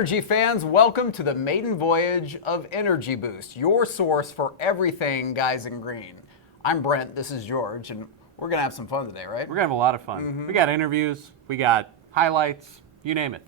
Energy fans, welcome to the maiden voyage of Energy Boost, your source for everything guys in green. I'm Brent, this is George, and we're going to have some fun today, right? We're going to have a lot of fun. We got interviews, we got highlights, you name it.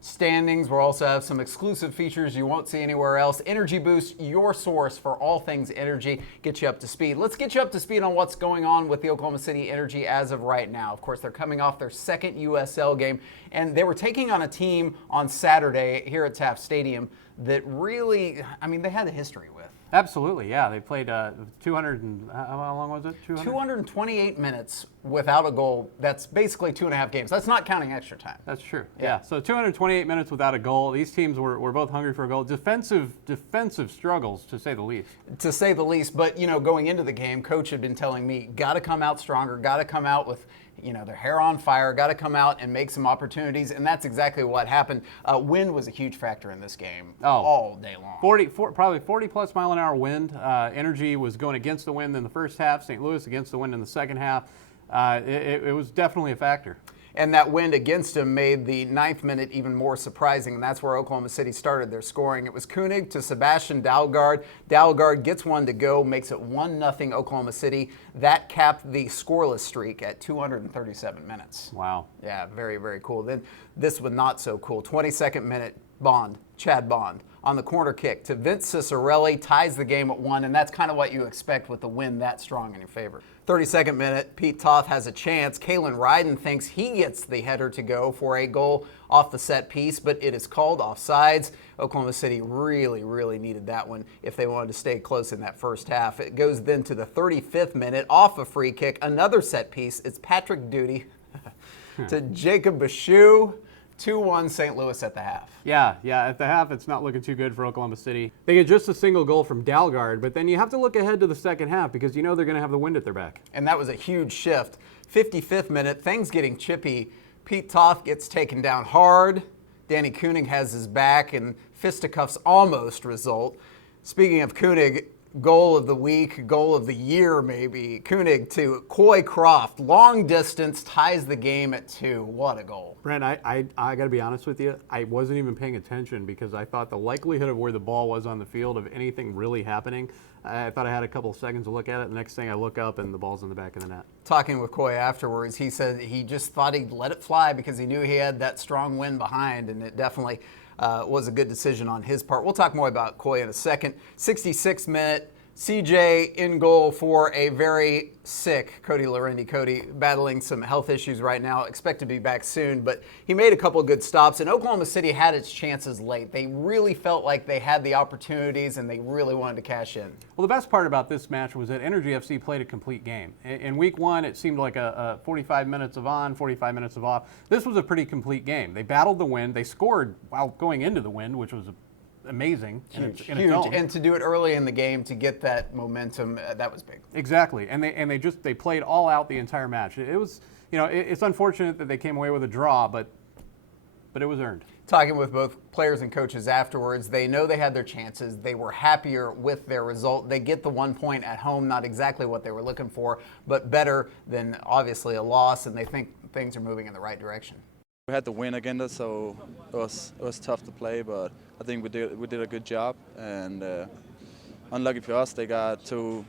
Standings, we'll also have some exclusive features you won't see anywhere else. Energy Boost, your source for all things energy, get you up to speed. Let's get you up to speed on what's going on with the Oklahoma City Energy as of right now. Of course, they're coming off their second USL game, and they were taking on a team on Saturday here at Taft Stadium that really, they had a history with. Absolutely, yeah. They played 200 and, how long was it? 228 minutes without a goal. That's basically 2.5 games. That's not counting extra time. That's true. Yeah. So 228 minutes without a goal. These teams were both hungry for a goal. Defensive struggles, to say the least. To say the least. But, going into the game, Coach had been telling me, got to come out stronger, got to come out with their hair on fire, got to come out and make some opportunities, and that's exactly what happened. Wind was a huge factor in this game all day long. Probably 40-plus mile-an-hour wind. Energy was going against the wind in the first half. St. Louis against the wind in the second half. It was definitely a factor. And that wind against him made the 9th minute even more surprising, and that's where Oklahoma City started their scoring. It was Koenig to Sebastian Dalgard. Dalgard gets one to go, makes it 1-0 Oklahoma City. That capped the scoreless streak at 237 minutes. Wow. Yeah, very, very cool. Then this was not so cool. 22nd minute, Chad Bond, on the corner kick to Vince Cicerelli, ties the game at 1, and that's kind of what you expect with the wind that strong in your favor. 32nd minute, Pete Toth has a chance. Kalen Ryden thinks he gets the header to go for a goal off the set piece, but it is called offsides. Oklahoma City really, really needed that one if they wanted to stay close in that first half. It goes then to the 35th minute, off a free kick, another set piece. It's Patrick Duty to Jacob Bashu. 2-1 St. Louis at the half. Yeah, at the half it's not looking too good for Oklahoma City. They get just a single goal from Dalgard, but then you have to look ahead to the second half because they're going to have the wind at their back. And that was a huge shift. 55th minute, things getting chippy. Pete Toth gets taken down hard. Danny Koenig has his back, and fisticuffs almost result. Speaking of Koenig, goal of the week, goal of the year maybe. Koenig to Coy Croft. Long distance, ties the game at 2. What a goal. Brent, I got to be honest with you. I wasn't even paying attention because I thought the likelihood of where the ball was on the field of anything really happening, I thought I had a couple of seconds to look at it. The next thing I look up and the ball's in the back of the net. Talking with Coy afterwards, he said he just thought he'd let it fly because he knew he had that strong wind behind, and it definitely was a good decision on his part. We'll talk more about Coy in a second. 66th minute, CJ in goal for a very sick Cody Larendi. Cody battling some health issues right now, expect to be back soon, but he made a couple of good stops, and Oklahoma City had its chances late. They really felt like they had the opportunities, and they really wanted to cash in. Well, the best part about this match was that Energy FC played a complete game. In week 1, it seemed like a 45 minutes of on, 45 minutes of off. This was a pretty complete game. They battled the wind. They scored while going into the wind, which was amazing. Huge. Its own. And to do it early in the game to get that momentum, that was big. Exactly, and they played all out the entire match. It was, it's unfortunate that they came away with a draw, but it was earned. Talking with both players and coaches afterwards, they know they had their chances. They were happier with their result. They get the 1 point at home, not exactly what they were looking for, but better than obviously a loss, and they think things are moving in the right direction. We had the win against us, so it was tough to play, but I think we did a good job. And unlucky for us, they got two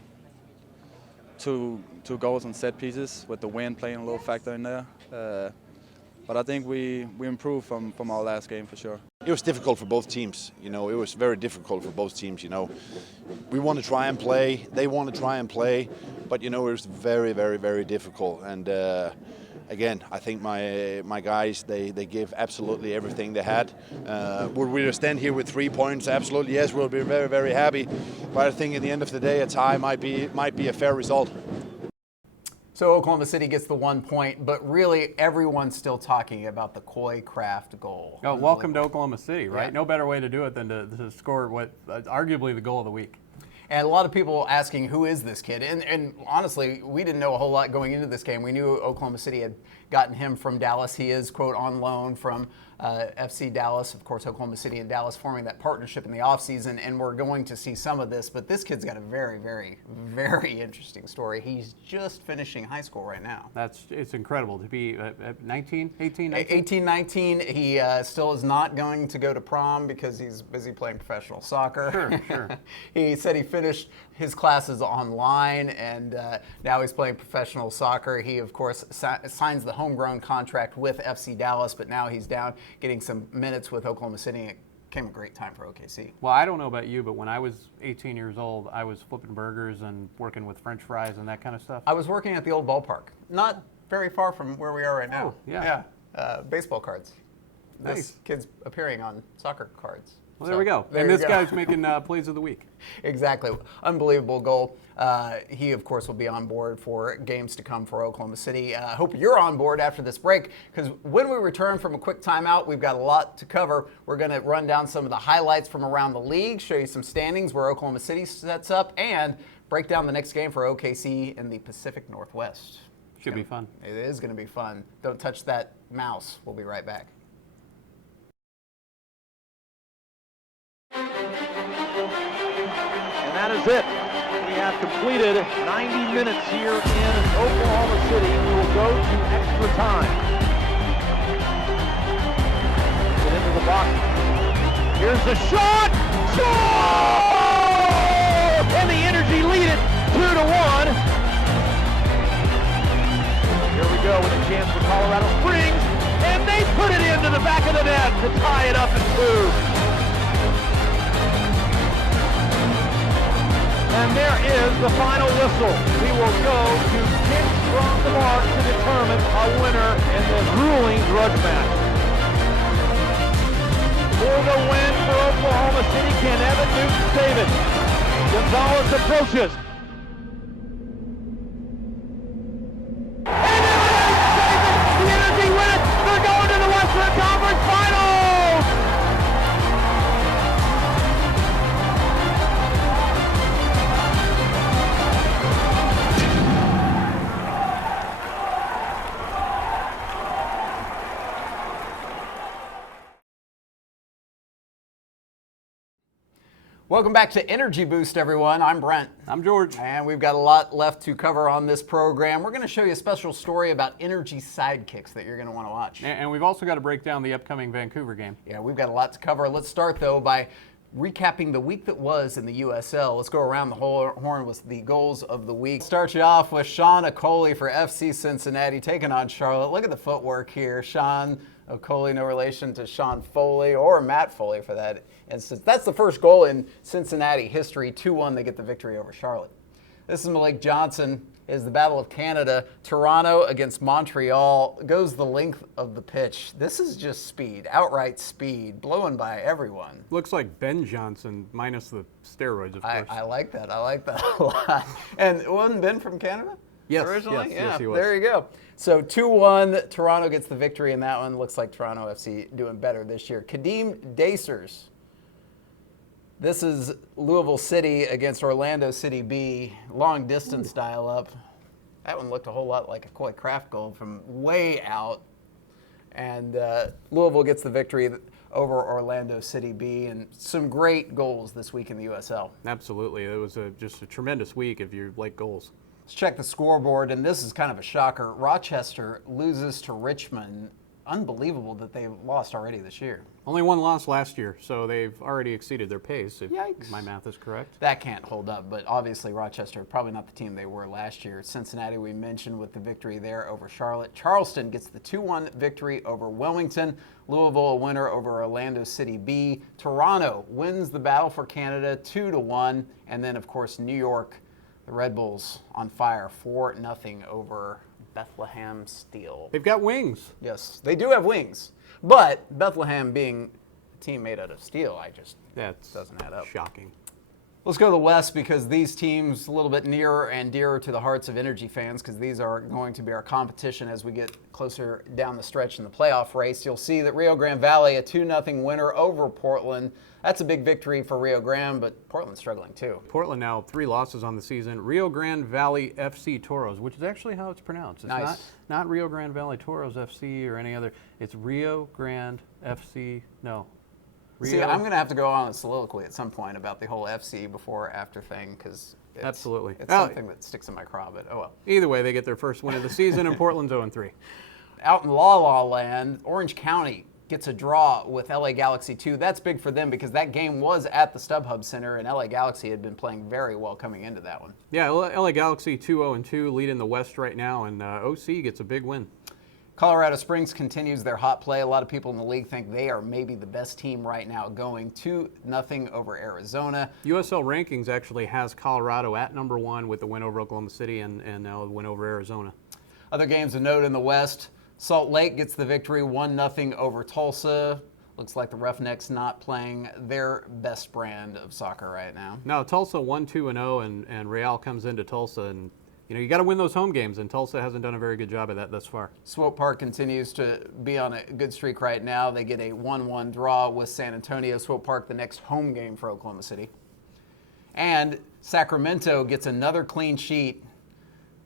goals on set pieces with the wind playing a little factor in there. But I think we improved from our last game for sure. It was difficult for both teams. It was very difficult for both teams. We want to try and play. They want to try and play, but it was very, very, very difficult. And again, I think my guys, they give absolutely everything they had. Would we stand here with 3 points? Absolutely, yes. We'll be very, very happy. But I think at the end of the day, a tie might be a fair result. So Oklahoma City gets the 1 point, but really everyone's still talking about the Coy Craft goal. Oh, welcome to Oklahoma City, right? Yeah. No better way to do it than to score what arguably the goal of the week. And a lot of people asking, who is this kid? And honestly, we didn't know a whole lot going into this game. We knew Oklahoma City had gotten him from Dallas. He is, quote, on loan from FC Dallas, of course, Oklahoma City and Dallas forming that partnership in the offseason, and we're going to see some of this. But this kid's got a very, very, very interesting story. He's just finishing high school right now. It's incredible to be 19, 18, 19? 18, 19. He still is not going to go to prom because he's busy playing professional soccer. Sure. He said he finished his classes online, and now he's playing professional soccer. He, of course, signs the homegrown contract with FC Dallas, but now he's down getting some minutes with Oklahoma City. It came a great time for OKC. Well, I don't know about you, but when I was 18 years old, I was flipping burgers and working with French fries and that kind of stuff. I was working at the old ballpark, not very far from where we are right now. Oh, yeah. Baseball cards. This Nice. kid's appearing on soccer cards. Well, there we go. There And you this go. guy's making plays of the week. Exactly. Unbelievable goal. He, of course, will be on board for games to come for Oklahoma City. I hope you're on board after this break, because when we return from a quick timeout, we've got a lot to cover. We're going to run down some of the highlights from around the league, show you some standings where Oklahoma City sets up, and break down the next game for OKC in the Pacific Northwest. Should be fun. It is going to be fun. Don't touch that mouse. We'll be right back. And that is it. We have completed 90 minutes here in Oklahoma City. We will go to extra time. Get into the box. Here's the shot! Shot! And the Energy lead it 2-1. Here we go with a chance for Colorado Springs. And they put it into the back of the net to tie it up at 2. And there is the final whistle. We will go to kicks from the mark to determine a winner in this grueling grudge match. For the win for Oklahoma City, can Evan Newton save it? Gonzalez approaches. And the Energy win it. They're going to the Western Conference Finals. Welcome back to Energy Boost, everyone. I'm Brent. I'm George. And we've got a lot left to cover on this program. We're going to show you a special story about energy sidekicks that you're going to want to watch. And we've also got to break down the upcoming Vancouver game. Yeah, we've got a lot to cover. Let's start, though, by recapping the week that was in the USL. Let's go around the whole horn with the goals of the week. Start you off with Sean Okoli for FC Cincinnati taking on Charlotte. Look at the footwork here. Sean Okoli, no relation to Sean Foley or Matt Foley for that instance. That's the first goal in Cincinnati history. 2-1, they get the victory over Charlotte. This is Malik Johnson. Is the Battle of Canada. Toronto against Montreal. Goes the length of the pitch. This is just speed, outright speed, blowing by everyone. Looks like Ben Johnson minus the steroids, of course. I like that. I like that a lot. And wasn't Ben from Canada? Yes, Originally? yes, he was. There you go. So 2-1, Toronto gets the victory in that one. Looks like Toronto FC doing better this year. Kadeem Dacers. This is Louisville City against Orlando City B. Long distance dial-up. That one looked a whole lot like a Coy Kraft goal from way out. And Louisville gets the victory over Orlando City B. And some great goals this week in the USL. Absolutely. It was just a tremendous week if you like goals. Let's check the scoreboard, and this is kind of a shocker. Rochester loses to Richmond. Unbelievable that they lost already this year. Only one loss last year, so they've already exceeded their pace, if Yikes. my math is correct. That can't hold up, but obviously Rochester, probably not the team they were last year. Cincinnati, we mentioned with the victory there over Charlotte. Charleston gets the 2-1 victory over Wilmington. Louisville, a winner over Orlando City B. Toronto wins the battle for Canada 2-1. And then, of course, New York, the Red Bulls on fire 4-0 over Bethlehem Steel. They've got wings. Yes, they do have wings, but Bethlehem being a team made out of steel, That's doesn't add up. shocking. Let's go to the West because these teams a little bit nearer and dearer to the hearts of Energy fans because these are going to be our competition as we get closer down the stretch in the playoff race. You'll see that Rio Grande Valley, a 2-0 winner over Portland. That's a big victory for Rio Grande, but Portland's struggling too. Portland now 3 losses on the season. Rio Grande Valley FC Toros, which is actually how it's pronounced. It's Nice. not Rio Grande Valley Toros FC or any other. It's Rio Grande FC. No. See, I'm going to have to go on a soliloquy at some point about the whole FC before or after thing because Absolutely. It's something that sticks in my craw, but oh well. Either way, they get their first win of the season, and Portland's 0-3. Out in La La Land, Orange County gets a draw with LA Galaxy 2. That's big for them because that game was at the StubHub Center, and LA Galaxy had been playing very well coming into that one. Yeah, LA Galaxy 2-0-2, lead in the West right now, and OC gets a big win. Colorado Springs continues their hot play. A lot of people in the league think they are maybe the best team right now, going 2-0 over Arizona. USL Rankings actually has Colorado at number 1 with the win over Oklahoma City and now the win over Arizona. Other games of note in the West, Salt Lake gets the victory 1-0 over Tulsa. Looks like the Roughnecks not playing their best brand of soccer right now. Now, Tulsa 1-2-0, and Real comes into Tulsa, and you got to win those home games, and Tulsa hasn't done a very good job of that thus far. Swope Park continues to be on a good streak right now. They get a 1-1 draw with San Antonio. Swope Park, the next home game for Oklahoma City. And Sacramento gets another clean sheet.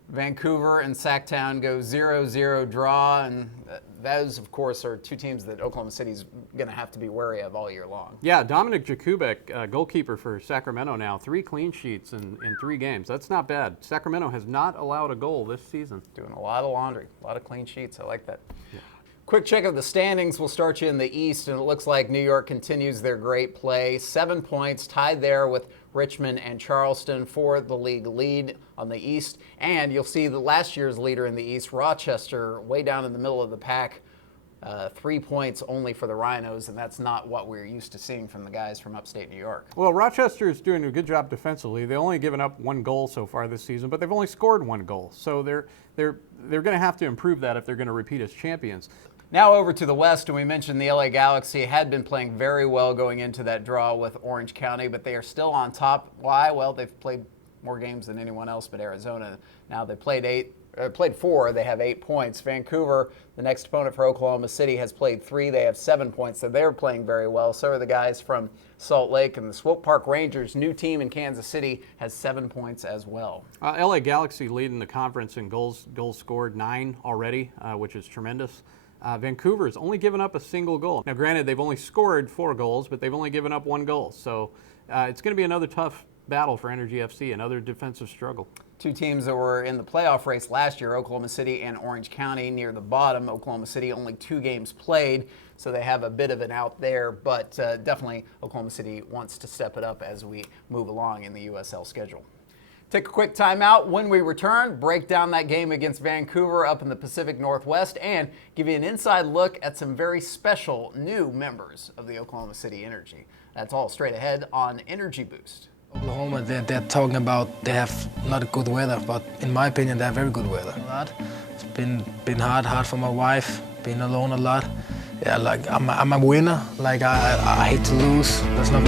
Vancouver and Sacktown go 0-0 draw, and those, of course, are two teams that Oklahoma City's going to have to be wary of all year long. Yeah, Dominic Jakubek, goalkeeper for Sacramento now, 3 clean sheets in 3 games. That's not bad. Sacramento has not allowed a goal this season. Doing a lot of laundry, a lot of clean sheets. I like that. Yeah. Quick check of the standings. We'll start you in the East, and it looks like New York continues their great play. 7 points, tied there with Richmond and Charleston for the league lead on the East. And you'll see the last year's leader in the East, Rochester, way down in the middle of the pack. 3 points only for the Rhinos, and that's not what we're used to seeing from the guys from upstate New York. Well, Rochester is doing a good job defensively. They've only given up 1 goal so far this season, but they've only scored 1 goal. So they're going to have to improve that if they're going to repeat as champions. Now over to the West, and we mentioned the LA Galaxy had been playing very well going into that draw with Orange County, but they are still on top. Why? Well, they've played more games than anyone else but Arizona. Now they played 4. They have 8 points. Vancouver, the next opponent for Oklahoma City, has played 3. They have 7 points, so they're playing very well. So are the guys from Salt Lake, and the Swope Park Rangers, new team in Kansas City, has 7 points as well. LA Galaxy leading the conference in goals scored, 9 already, which is tremendous. Vancouver's only given up a single goal. Now, granted, they've only scored 4 goals, but they've only given up 1 goal. So it's going to be another tough battle for Energy FC, another defensive struggle. 2 teams that were in the playoff race last year, Oklahoma City and Orange County, near the bottom. Oklahoma City only 2 games played, so they have a bit of an out there, but definitely Oklahoma City wants to step it up as we move along in the USL schedule. Take a quick timeout. When we return, break down that game against Vancouver up in the Pacific Northwest and give you an inside look at some very special new members of the Oklahoma City Energy. That's all straight ahead on Energy Boost. Oklahoma, they're talking about they have not good weather, but in my opinion, they have very good weather. It's been hard for my wife, being alone a lot. Yeah, like I'm a winner. Like I hate to lose. That's not.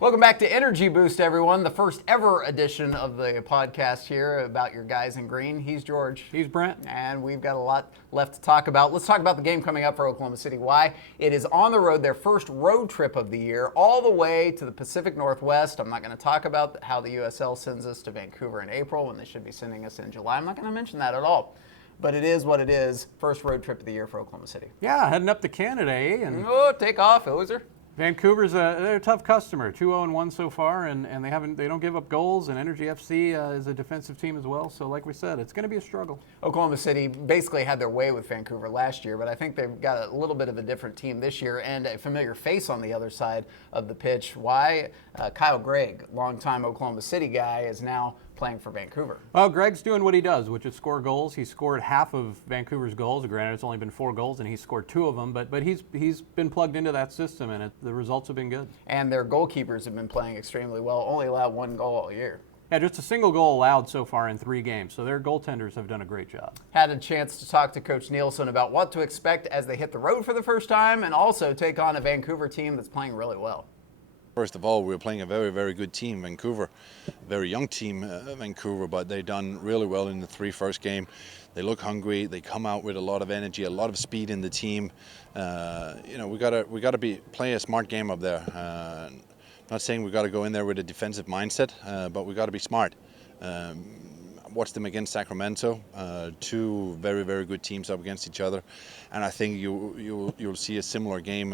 Welcome back to Energy Boost, everyone. The first ever edition of the podcast here about your guys in green. He's George. He's Brent. And we've got a lot left to talk about. Let's talk about the game coming up for Oklahoma City. Why? It is on the road, their first road trip of the year, all the way to the Pacific Northwest. I'm not going to talk about how the USL sends us to Vancouver in April when they should be sending us in July. I'm not going to mention that at all. But it is what it is. First road trip of the year for Oklahoma City. Yeah, heading up to Canada, eh? And oh, take off, Ozer. Vancouver's they're a tough customer, 2-0-1 so far, and they don't give up goals, and Energy FC is a defensive team as well. So like we said, it's going to be a struggle. Oklahoma City basically had their way with Vancouver last year, but I think they've got a little bit of a different team this year and a familiar face on the other side of the pitch. Why? Kyle Gregg, longtime Oklahoma City guy, is now playing for Vancouver. Well, Greg's doing what he does, which is score goals. He scored half of Vancouver's goals. Granted, it's only been 4 goals, and he scored 2 of them. But he's been plugged into that system, and the results have been good. And their goalkeepers have been playing extremely well. Only allowed 1 goal all year. Yeah, just a single goal allowed so far in 3 games. So their goaltenders have done a great job. Had a chance to talk to Coach Nielsen about what to expect as they hit the road for the first time and also take on a Vancouver team that's playing really well. First of all, we're playing a very, very good team, Vancouver. Very young team, Vancouver, but they done really well in the 3 first game. They look hungry. They come out with a lot of energy, a lot of speed in the team. We gotta play a smart game up there. Not saying we got to go in there with a defensive mindset, but we got to be smart. Watch them against Sacramento, 2 very, very good teams up against each other, and I think you'll see a similar game,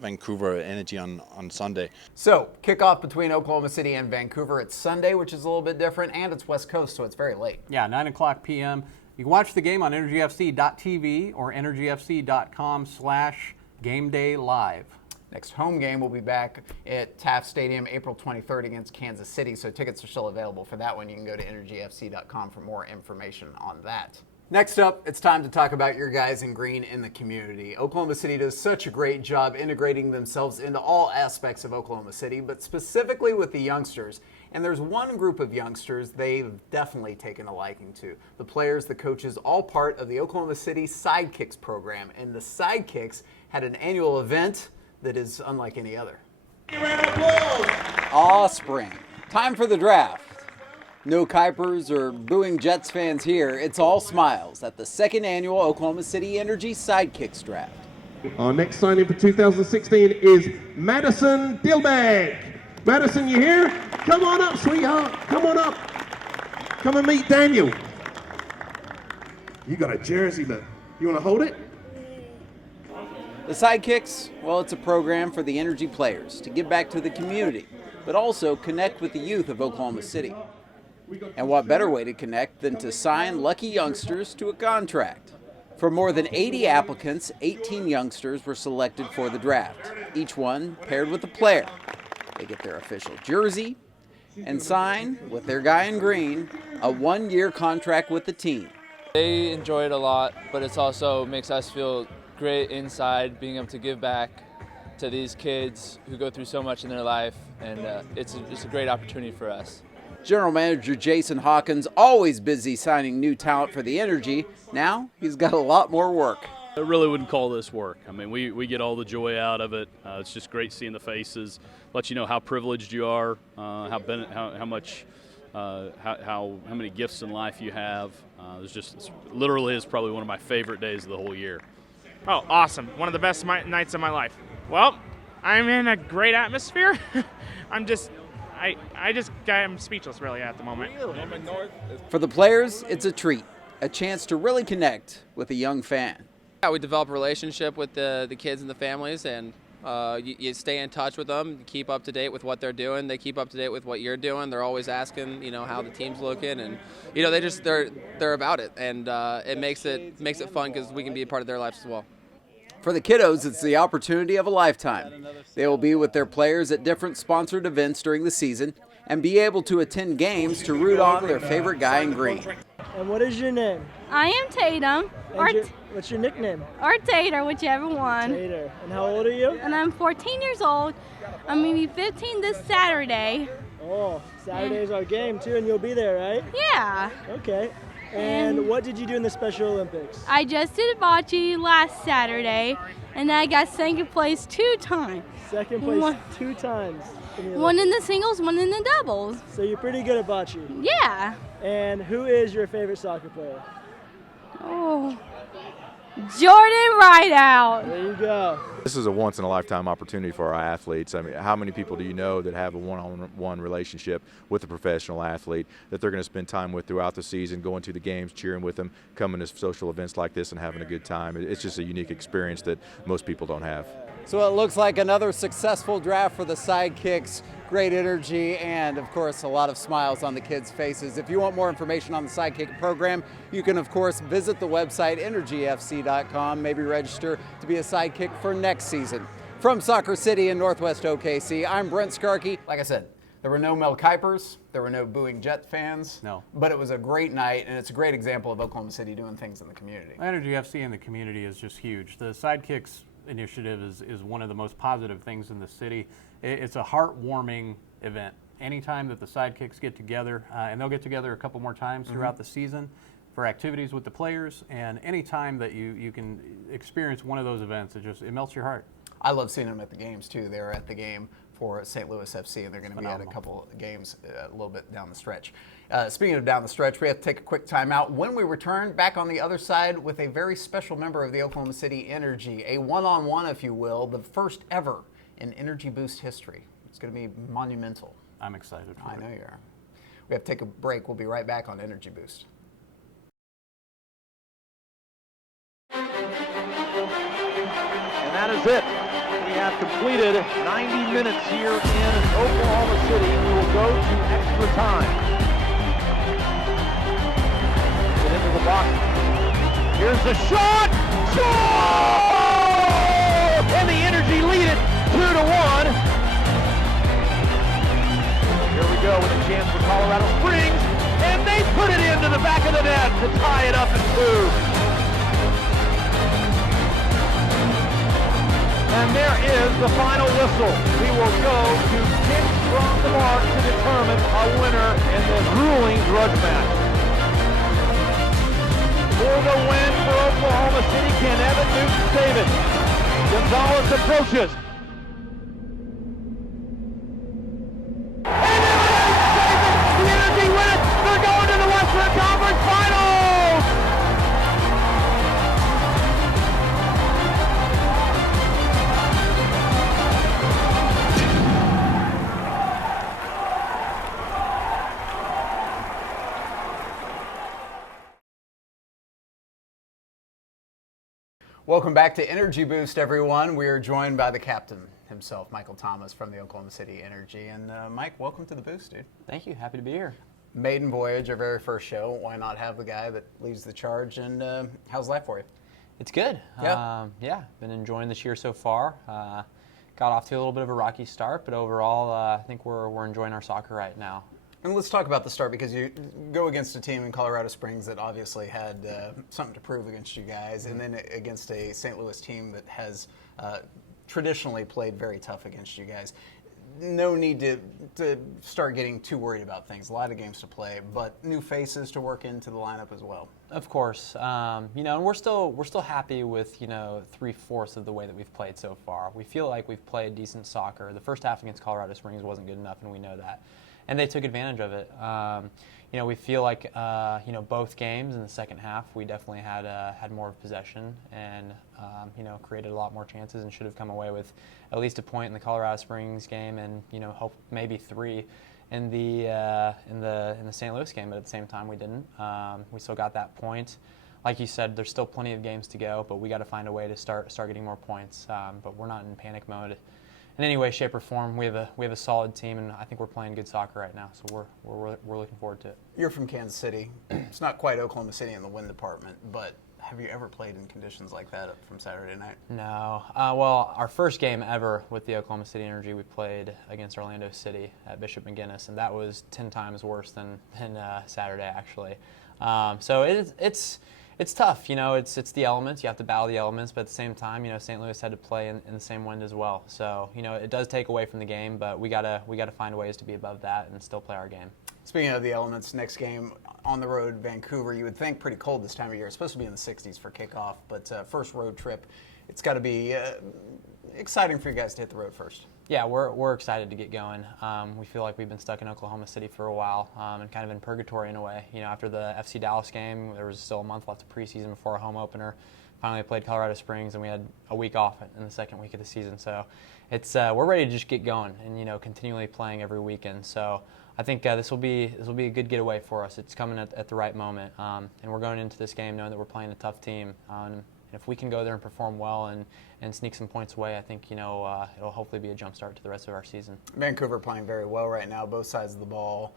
Vancouver energy on Sunday. So kickoff between Oklahoma City and Vancouver. It's Sunday, which is a little bit different, and it's West Coast, so it's very late. Yeah, 9 o'clock p.m. You can watch the game on energyfc.tv or energyfc.com/gamedaylive. Next home game will be back at Taft Stadium April 23rd against Kansas City, so tickets are still available for that one. You can go to energyfc.com for more information on that. Next up, it's time to talk about your guys in green in the community. Oklahoma City does such a great job integrating themselves into all aspects of Oklahoma City, but specifically with the youngsters. And there's one group of youngsters they've definitely taken a liking to. The players, the coaches, all part of the Oklahoma City Sidekicks program. And the Sidekicks had an annual event that is unlike any other. Aw, spring. Time for the draft. No Kuipers or booing Jets fans here. It's all smiles at the 2nd annual Oklahoma City Energy Sidekicks draft. Our next signing for 2016 is Madison Dilbag. Madison, you here? Come on up, sweetheart. Come on up. Come and meet Daniel. You got a jersey, look. You want to hold it? The Sidekicks, well, it's a program for the Energy players to give back to the community, but also connect with the youth of Oklahoma City. And what better way to connect than to sign lucky youngsters to a contract? For more than 80 applicants, 18 youngsters were selected for the draft, each one paired with a player. They get their official jersey and sign, with their guy in green, a 1-year contract with the team. They enjoy it a lot, but it also makes us feel great inside, being able to give back to these kids who go through so much in their life, and it's a great opportunity for us. General Manager Jason Hawkins, always busy signing new talent for the Energy. Now he's got a lot more work. I really wouldn't call this work. I mean, we get all the joy out of it. It's just great seeing the faces, let you know how privileged you are, how many gifts in life you have. It literally is probably one of my favorite days of the whole year. Oh, awesome. One of the best nights of my life. Well, I'm in a great atmosphere. I'm speechless really at the moment. For the players, it's a treat, a chance to really connect with a young fan. Yeah, we develop a relationship with the kids and the families, and you stay in touch with them, you keep up to date with what they're doing. They keep up to date with what you're doing. They're always asking, how the team's looking, and they're about it, and it makes it fun because we can be a part of their lives as well. For the kiddos, it's the opportunity of a lifetime. They will be with their players at different sponsored events during the season and be able to attend games to root on their favorite guy in green. And what is your name? I am Tatum. What's your nickname? Or Tater, whichever one. Tater. And how old are you? And I'm 14 years old. I'm going to be 15 this Saturday. Oh, Saturday's our game too, and you'll be there, right? Yeah. Okay. And what did you do in the Special Olympics? I just did bocce last Saturday, and I got second place 2 times. Second place 2 times. One in the singles, one in the doubles. So you're pretty good at bocce? Yeah. And who is your favorite soccer player? Oh, Jordan Rideout. There you go. This is a once-in-a-lifetime opportunity for our athletes. I mean, how many people do you know that have a one-on-one relationship with a professional athlete that they're going to spend time with throughout the season, going to the games, cheering with them, coming to social events like this and having a good time? It's just a unique experience that most people don't have. So it looks like another successful draft for the Sidekicks. Great energy and, of course, a lot of smiles on the kids' faces. If you want more information on the Sidekick program, you can, of course, visit the website energyfc.com, maybe register to be a Sidekick for next season. From Soccer City in Northwest OKC, I'm Brent Skarky. Like I said, there were no Mel Kuipers, there were no booing Jet fans. No. But it was a great night, and it's a great example of Oklahoma City doing things in the community. Energy FC in the community is just huge. The Sidekicks initiative is one of the most positive things in the city. It's a heartwarming event, anytime that the sidekicks get together, and they'll get together a couple more times throughout the season for activities with the players, and any time that you can experience one of those events, it melts your heart. I love seeing them at the games too. They were at the game for St. Louis FC, and they're going to be at a couple games a little bit down the stretch. Speaking of down the stretch, we have to take a quick timeout. When we return, back on the other side with a very special member of the Oklahoma City Energy, a one-on-one, if you will, the first ever in Energy Boost history. It's going to be monumental. I'm excited for it. I know you are. We have to take a break. We'll be right back on Energy Boost. And that is it. We have completed 90 minutes here in Oklahoma City, and we will go to extra time. Get into the box. Here's the shot! Shot! And the Energy lead it 2-1. Here we go with a chance for Colorado Springs, and they put it into the back of the net to tie it up at 2. And there is the final whistle. We will go to kick from the mark to determine a winner in this grueling grudge match. For the win for Oklahoma City, can Evan Newton save it? Gonzalez approaches. And the Energy win it. They're going to the Western Conference Finals. Welcome back to Energy Boost, everyone. We are joined by the captain himself, Michael Thomas from the Oklahoma City Energy. And Mike, welcome to the Boost, dude. Thank you. Happy to be here. Maiden voyage, our very first show. Why not have the guy that leads the charge? And how's life for you? It's good. Yeah. Been enjoying this year so far. Got off to a little bit of a rocky start, but overall, I think we're enjoying our soccer right now. And let's talk about the start, because you go against a team in Colorado Springs that obviously had something to prove against you guys, and then against a St. Louis team that has traditionally played very tough against you guys. No need to start getting too worried about things. A lot of games to play, but new faces to work into the lineup as well. Of course, and we're still happy with 3/4 of the way that we've played so far. We feel like we've played decent soccer. The first half against Colorado Springs wasn't good enough, and we know that. And they took advantage of it. We feel like both games in the second half, we definitely had more of possession and created a lot more chances, and should have come away with at least a point in the Colorado Springs game, and hope maybe 3 in the St. Louis game. But at the same time, we didn't. We still got that point. Like you said, there's still plenty of games to go, but we got to find a way to start getting more points. But we're not in panic mode in any way, shape, or form. We have a solid team, and I think we're playing good soccer right now. So we're looking forward to it. You're from Kansas City. It's not quite Oklahoma City in the wind department, but have you ever played in conditions like that from Saturday night? No. Well, our first game ever with the Oklahoma City Energy, we played against Orlando City at Bishop McGuinness, and that was 10 times worse than Saturday actually. So it's tough, it's the elements. You have to battle the elements, but at the same time, St. Louis had to play in the same wind as well. So, it does take away from the game, but we gotta find ways to be above that and still play our game. Speaking of the elements, next game on the road, Vancouver. You would think pretty cold this time of year. It's supposed to be in the 60s for kickoff, but first road trip. It's got to be exciting for you guys to hit the road first. Yeah, we're excited to get going. We feel like we've been stuck in Oklahoma City for a while, and kind of in purgatory in a way. After the FC Dallas game, there was still a month left of preseason before our home opener. Finally played Colorado Springs, and we had a week off in the second week of the season. So it's we're ready to just get going and continually playing every weekend. So I think this will be a good getaway for us. It's coming at the right moment, and we're going into this game knowing that we're playing a tough team. If we can go there and perform well and sneak some points away, I think it'll hopefully be a jump start to the rest of our season. Vancouver playing very well right now, both sides of the ball.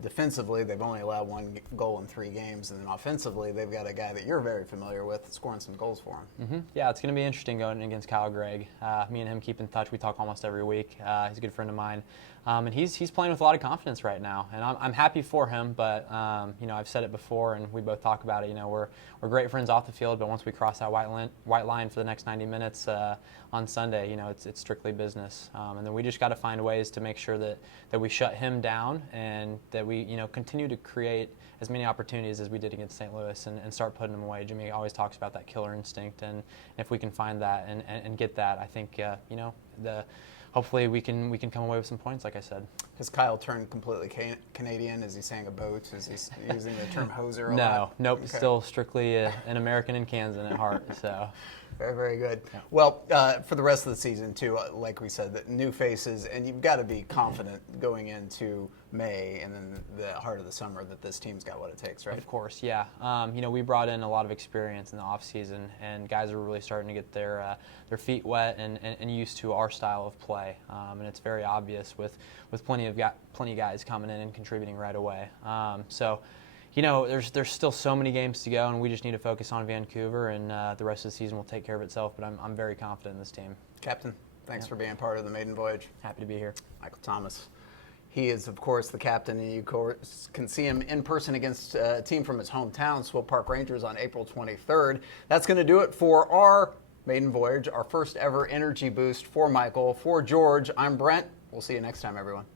defensively, they've only allowed 1 goal in 3 games, and then offensively, they've got a guy that you're very familiar with scoring some goals for them. Yeah, it's going to be interesting going against Kyle Gregg. Me and him keep in touch. We talk almost every week. He's a good friend of mine, and he's playing with a lot of confidence right now, and I'm happy for him. But I've said it before, and we both talk about it. We're great friends off the field, but once we cross that white line for the next 90 minutes on Sunday, it's strictly business, and then we just got to find ways to make sure that we shut him down and that we continue to create as many opportunities as we did against St. Louis and start putting them away. Jimmy always talks about that killer instinct, and if we can find that and get that, I think hopefully we can come away with some points, like I said. Has Kyle turned completely Canadian? Is he saying a boat? Is he using the term hoser a No, lot? nope, Okay. Still strictly an American and Kansan at heart. So. Very, very good. Well, for the rest of the season, too, like we said, the new faces, and you've got to be confident going into May and then the heart of the summer that this team's got what it takes, right? Of course, yeah. We brought in a lot of experience in the offseason, and guys are really starting to get their feet wet and used to our style of play. And it's very obvious with plenty of guys coming in and contributing right away. There's still so many games to go, and we just need to focus on Vancouver, and the rest of the season will take care of itself. But I'm very confident in this team. Captain, thanks for being part of the maiden voyage. Happy to be here. Michael Thomas. He is, of course, the captain, and you can see him in person against a team from his hometown, Swope Park Rangers, on April 23rd. That's going to do it for our maiden voyage, our first ever energy boost for Michael. For George, I'm Brent. We'll see you next time, everyone.